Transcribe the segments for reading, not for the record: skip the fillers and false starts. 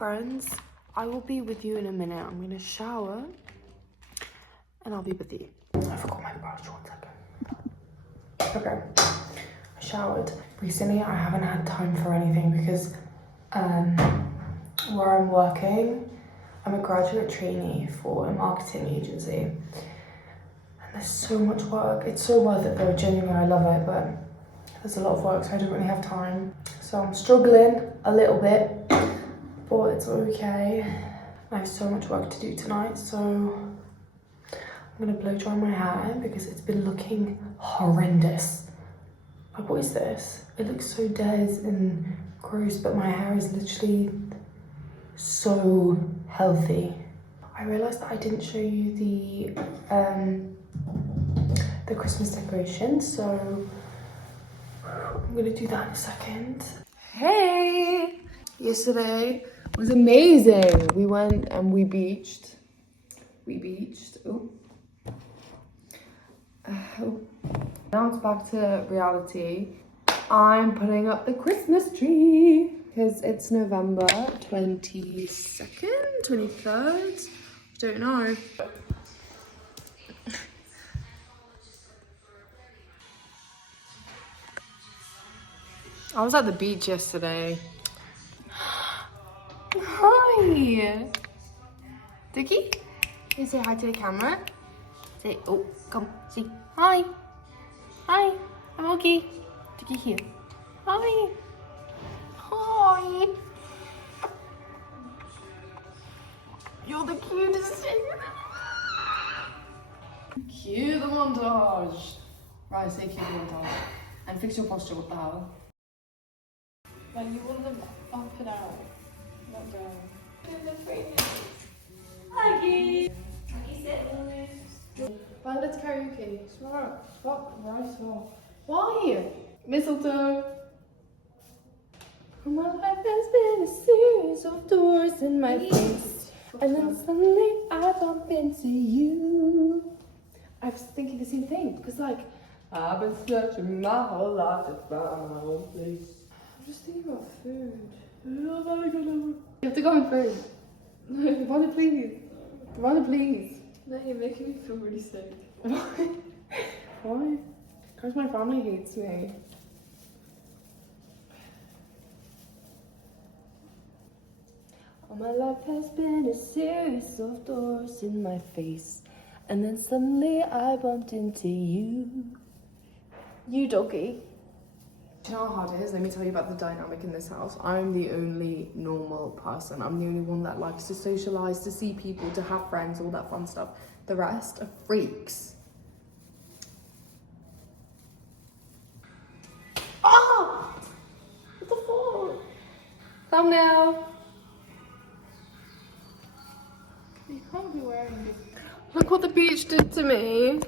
friends. I will be with you in a minute. I'm gonna shower and I'll be with you. I forgot my brush, 1 second. Okay, I showered. Recently I haven't had time for anything because where I'm working, I'm a graduate trainee for a marketing agency. And there's so much work. It's so worth it though, genuinely, I love it, but there's a lot of work, so I don't really have time. So I'm struggling a little bit, but it's okay. I have so much work to do tonight, so I'm gonna blow dry my hair because it's been looking horrendous. Like, what is this? It looks so dead and gross, but my hair is literally so healthy. I realised that I didn't show you the Christmas decorations, so I'm gonna do that in a second. Hey! Yesterday was amazing. We went and we beached. Now it's back to reality. I'm putting up the Christmas tree because it's November 22nd, 23rd. I don't know. I was at the beach yesterday. Hi! Dickie? Can you say hi to the camera? Say, oh, come, see. Hi! Hi, I'm okay. Dickie here. Hi! Hi! You're the cutest thing. Cue the montage. Right, say cue the montage. And fix your posture, what the hell? Well, you want them up and out, not down. Aggie! Aggie, sit. Well, let's karaoke. Smart. Fuck, right off. Why? Mistletoe. My life has been a series of doors in my face. And then suddenly I bump into you. I was thinking the same thing, because like, I've been searching my whole life to find my own place. I'm just thinking about food. You have to go in first. Ronnie, please. Ronnie, please. No, you're making me feel really sick. Why? Why? Because my family hates me. All my life has been a series of doors in my face. And then suddenly I bumped into you. You doggy. Do you know how hard it is? Let me tell you about the dynamic in this house. I'm the only normal person. I'm the only one that likes to socialize, to see people, to have friends, all that fun stuff. The rest are freaks. Ah! What the fuck? Thumbnail. You can't be wearing this. Look what the beach did to me.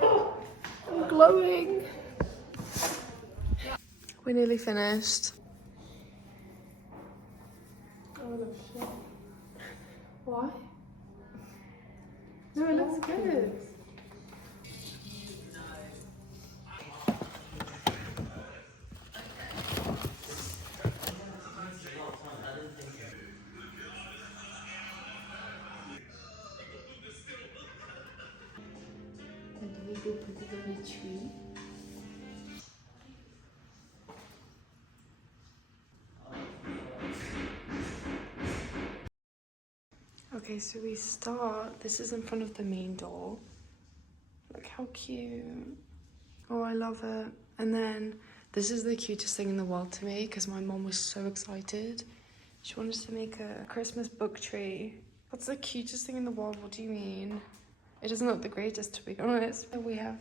I'm glowing. We're nearly finished. Oh, no shit. Why? No, it looks good. And we go put it on the tree. Okay, so we start. This is in front of the main door. Look how cute. Oh, I love it. And then this is the cutest thing in the world to me because my mom was so excited. She wanted to make a Christmas book tree. What's the cutest thing in the world? What do you mean? It doesn't look the greatest, to be honest. We have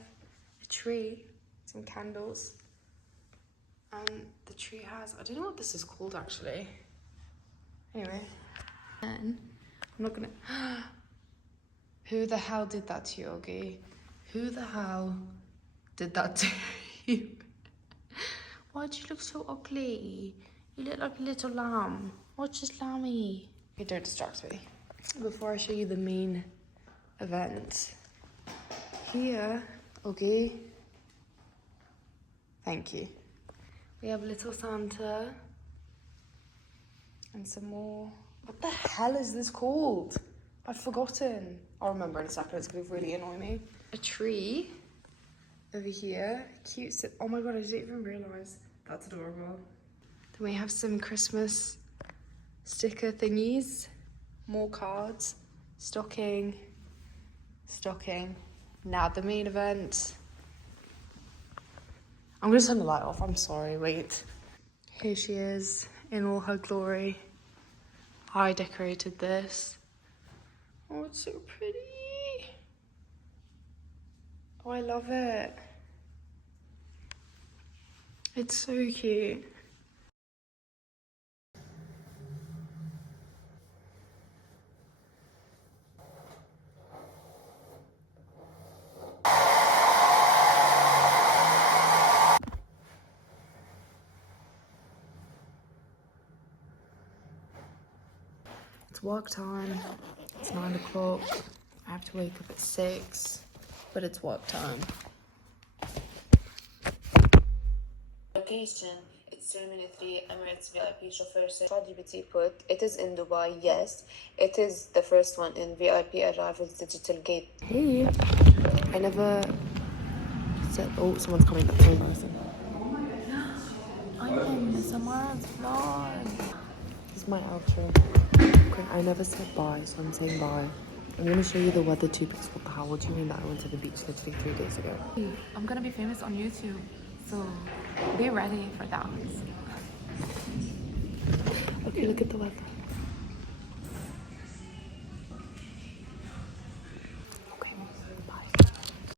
a tree, some candles. And the tree has, I don't know what this is called actually. Anyway. And I'm not gonna, who the hell did that to you, Yogi? Who the hell did that to you? Why do you look so ugly? You look like a little lamb. Watch this lammy. Okay, don't distract me. Before I show you the main event. Here, okay. Thank you. We have little Santa. And some more. What the hell is this called? I've forgotten. I'll remember in a second. It's going to really annoy me. A tree over here. Cute. Oh my god, I didn't even realise. That's adorable. Then we have some Christmas sticker thingies. More cards. Stocking. Stocking. Now the main event. I'm going to turn the light off. I'm sorry. Wait. Here she is in all her glory. I decorated this. Oh, it's so pretty. Oh, I love it. It's so cute. It's work time. It's 9 o'clock. I have to wake up at 6, but it's work time. Location, it's Terminal 3, Emirates VIP chauffeur. ChatGPT put, it is in Dubai, yes. It is the first one in VIP arrivals digital gate. Hey. I never said, oh, someone's coming. That's so embarrassing. I'm in someone's vlog. This is my outro. Okay, I never said bye, so I'm saying bye. I'm gonna show you the weather too because what the hell? What do you mean that I went to the beach literally 3 days ago? I'm gonna be famous on YouTube, so be ready for that. Okay, look at the weather.